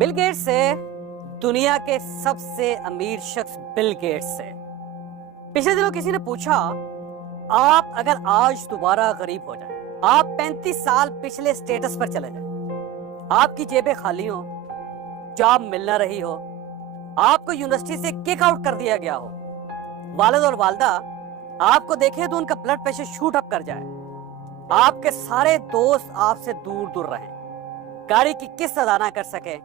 Bill Gates से दुनिया के सबसे अमीर शख्स बिल गेट्स से पिछले दिनों किसी ने पूछा, आप अगर आज दोबारा गरीब हो जाए, आप 35 साल पिछले स्टेटस पर चले जाए, आपकी जेबें खाली हो, जॉब मिल ना रही हो, आपको यूनिवर्सिटी से किक आउट कर दिया गया हो, वालिद और वालदा आपको देखें तो उनका ब्लड प्रेशर शूट अप कर जाए, आपके सारे दोस्त आपसे दूर दूर रहें, गाड़ी की किस्त अदा ना कर सके,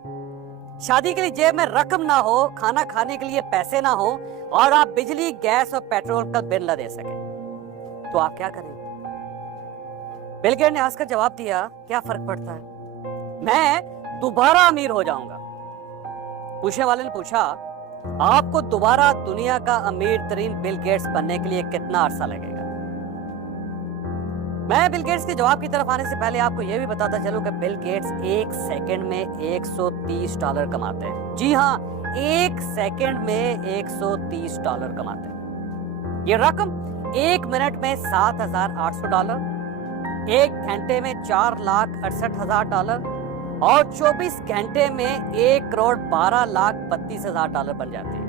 शादी के लिए जेब में रकम ना हो, खाना खाने के लिए पैसे ना हो और आप बिजली, गैस और पेट्रोल का बिल न दे सके, तो आप क्या करें? बिल गेट्स ने हंसकर जवाब दिया, क्या फर्क पड़ता है, मैं दोबारा अमीर हो जाऊंगा। पूछने वाले ने पूछा, आपको दोबारा दुनिया का अमीर तरीन बिल गेट्स बनने के लिए कितना अरसा लगेगा? मैं बिल गेट्स के जवाब की तरफ आने से पहले आपको यह भी बताता चलूं कि बिल गेट्स एक सेकंड में $130 कमाते हैं। जी हाँ, एक सेकंड में $130 कमाते हैं। ये रकम एक मिनट में $7,800, एक घंटे में $4,68,000 और 24 घंटे में $1,12,32,000 बन जाते हैं।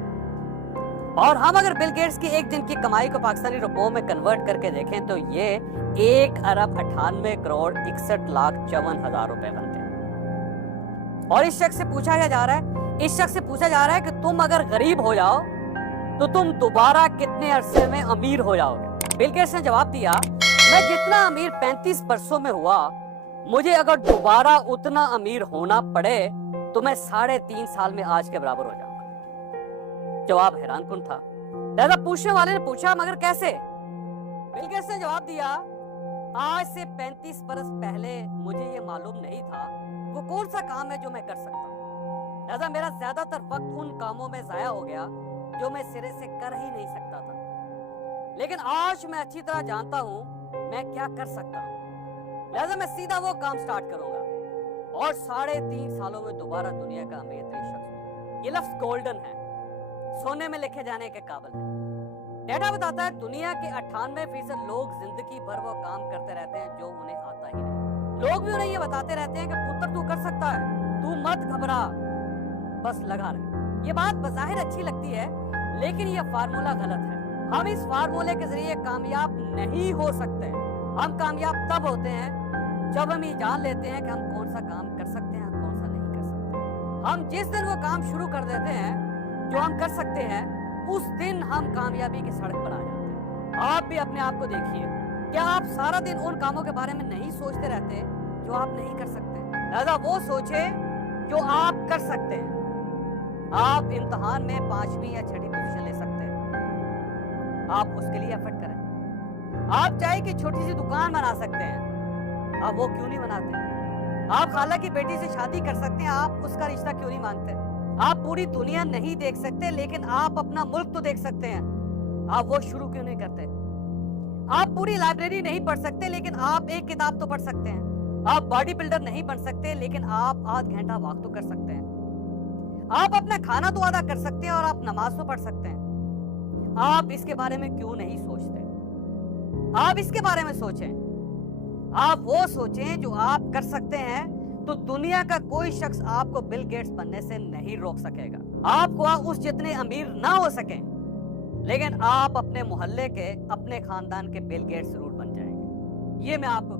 और हम अगर बिल गेट्स की एक दिन की कमाई को पाकिस्तानी रुपयों में कन्वर्ट करके देखें तो ये $1,98,61,54,000 रुपए बनते हैं। और इस शख्स से पूछा जा रहा है कि तुम अगर गरीब हो जाओ तो तुम दोबारा कितने अरसे में अमीर हो जाओगे? बिल गेट्स ने जवाब दिया, मैं जितना अमीर 35 वर्षों में हुआ, मुझे अगर दोबारा उतना अमीर होना पड़े तो मैं 3.5 साल में आज के बराबर हो जाऊंगा। जवाब हैरानकुन था। दादा पूछने वाले ने पूछा, मगर कैसे? बिल गेट्स ने जवाब दिया, आज से 35 बरस पहले मुझे ये मालूम नहीं था वो कौन सा काम है जो मैं कर सकता हूँ। दादा मेरा ज्यादातर वक्त उन कामों में जाया हो गया जो मैं सिरे से कर ही नहीं सकता था, लेकिन आज मैं अच्छी तरह जानता हूँ मैं क्या कर सकता हूँ। लिहाजा मैं सीधा वो काम स्टार्ट करूंगा और 3.5 सालों में दोबारा दुनिया का अमीर तरीन शख्स। ये लफ्ज गोल्डन है, सोने में लिखे जाने के काबिल है। डेटा बताता है दुनिया के 98% लोग जिंदगी भर वो काम करते रहते हैं जो उन्हें आता ही नहीं। लोग भी उन्हें ये बताते रहते हैं कि पुत्र तू कर सकता है, तू मत घबरा, बस लगा रहे। ये बात बज़ाहिर अच्छी लगती है, लेकिन ये फार्मूला गलत है। हम इस फार्मूले के जरिए कामयाब नहीं हो सकते। हम कामयाब तब होते हैं जब हम ये जान लेते हैं कि हम कौन सा काम कर सकते हैं, कौन सा नहीं कर सकते। हम जिस दिन वो काम शुरू कर देते हैं जो हम कर सकते हैं, उस दिन हम कामयाबी की सड़क पर आ जाते हैं। आप भी अपने आप को देखिए, क्या आप सारा दिन उन कामों के बारे में नहीं सोचते रहते जो आप नहीं कर सकते? लिहाजा वो सोचे जो आप कर सकते हैं। आप इम्तिहान में 5वीं या 6ठी पोजीशन ले सकते हैं, आप उसके लिए एफर्ट करें। आप चाहे कि छोटी सी दुकान बना सकते हैं, आप वो क्यों नहीं बनाते? आप खाला की बेटी से शादी कर सकते हैं, आप उसका रिश्ता क्यों नहीं मांगते? आप पूरी दुनिया नहीं देख सकते, लेकिन आप अपना मुल्क तो देख सकते हैं, आप वो शुरू क्यों नहीं करते? आप पूरी लाइब्रेरी नहीं पढ़ सकते, लेकिन आप एक किताब तो पढ़ सकते हैं। आप बॉडी बिल्डर नहीं बन सकते, लेकिन आप आध घंटा वॉक तो कर सकते हैं। आप अपना खाना तो अदा कर सकते हैं और आप नमाज तो पढ़ सकते हैं। आप इसके बारे में क्यों नहीं सोचते? आप इसके बारे में सोचें, आप वो सोचें जो आप कर सकते हैं, तो दुनिया का कोई शख्स आपको बिल गेट्स बनने से नहीं रोक सकेगा। आपको उस जितने अमीर ना हो सके, लेकिन आप अपने मोहल्ले के, अपने खानदान के बिल गेट्स जरूर बन जाएंगे। ये मैं आपको